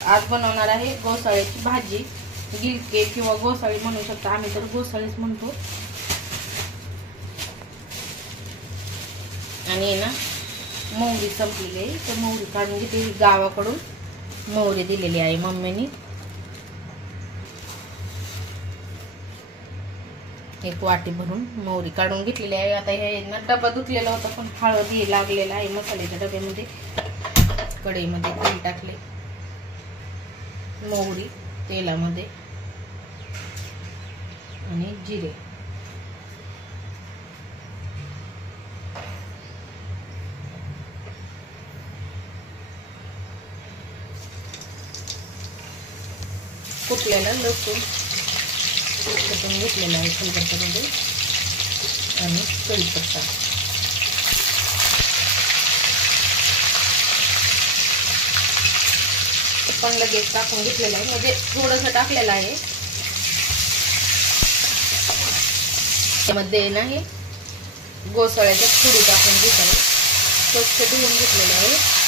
आज बनवणार आहे गोसाळ्याची भाजी, गिलके किंवा गोसाळी म्हणू शकता, आम्ही तर गोसाळीच म्हणतो। आणि ना मोहरी संपलेली आहे, तर मोहरी काढून घेते। गावाकडून मोहरी दिलेली आहे मम्मीनी, एक वाटी भरून मोहरी काढून घेतलेली आहे। आता हे ना डबा धुतलेला होता, पण हळद हे लागलेला आहे मसाल्याच्या डब्यामध्ये। कढईमध्ये तेल टाकले, मोहरी तेलामध्ये आणि जिरे, कुटलेला लसूण कुटून घेतलेला आहे खलबत्त्यामध्ये, आणि कढीपत्ता। पण लगेच टाकून घेतलेला आहे, म्हणजे थोडंसं टाकलेलं आहे। त्यामध्ये ना हे गोसाळ्याच्या फोडी टाकून घेत आहे, स्वच्छ धुवून घेतलेलं आहे।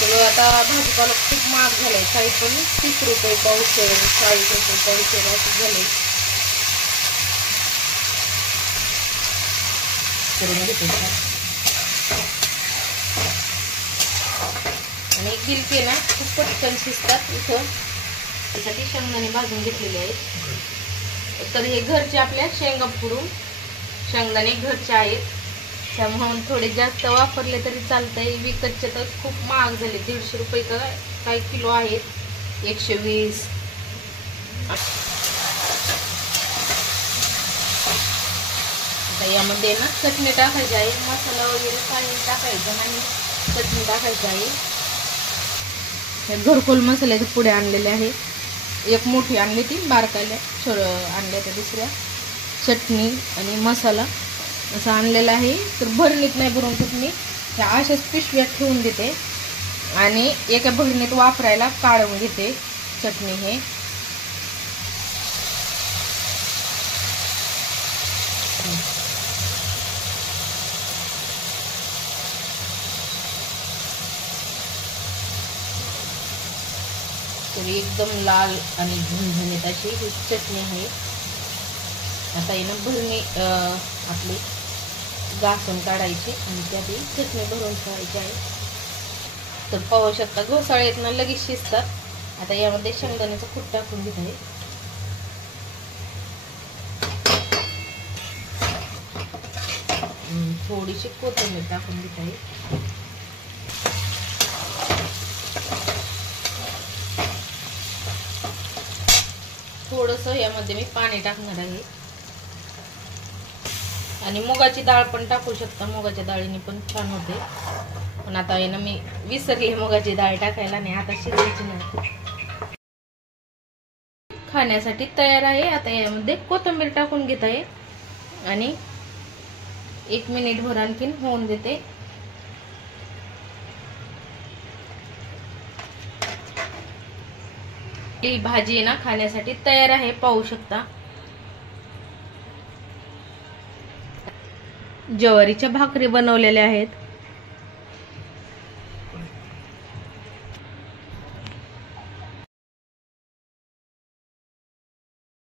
तर आता भाजीपाला खूप महाग झालाय, काही पण 30 रुपये पावशेर, 40 रुपये पावशेर असं झाले। करून घेते आणि गिलके ना खूप पटकन शिजतात। इथं त्यासाठी शेंगदाणे भाजून घेतलेले आहेत। तर हे घरचे आपल्या शेंगा फोडून, शेंगदाणे घरचे आहेत, त्यामुळे थोडे जास्त वापरले तरी चालतंय। विकतचे तर खूप महाग झाले, 150 रुपये का काही किलो आहेत, 120। आता यामध्ये ना चटणी टाकायची आहे, मसाला वगैरे काही टाकायचा नाही, चटणी टाकायची आहे। घरकुल मसाल्याचे पुढे आणलेले आहे, एक मोठी आणली ती, बारकाल्या आणल्या त्या दुसऱ्या, चटणी आणि मसाला असं आणलेला आहे। तर भरणीत नाही भरून चटणी, ह्या अशाच पिशव्यात ठेवून देते आणि एका भरणीत वापरायला काढून घेते चटणी। हे तर एकदम लाल आणि झणझणीत अशी ही चटणी आहे। आता आहे ना भरणी आपली घासून काढायची आणि त्यात चटणी भरून ठेवायची आहे। तर पाहू शकता गोसाळ्यात ना लगेच शिजतात। आता यामध्ये शेंगदाण्याचा कूट टाकून घेत आहे, थोडीशी कोथिंबीर टाकून घेत आहे, थोडंसं यामध्ये मी पाणी टाकणार आहे। आणि मुगाची डाळ पण टाकू शकता, मुगाच्या डाळीने पण छान होते। पण आता आहे ना मी विसरली मुगाची डाळ टाकायला, नाही आता शिजायची नाही। खाण्यासाठी तयार आहे। आता यामध्ये कोथिंबीर टाकून घेत आहे आणि 1 मिनिटभर आणखीन होऊन देते। ही भाजी ना खाण्यासाठी तयार आहे, पाहू शकता। ज्वारीच्या भाकरी बनवलेल्या आहेत।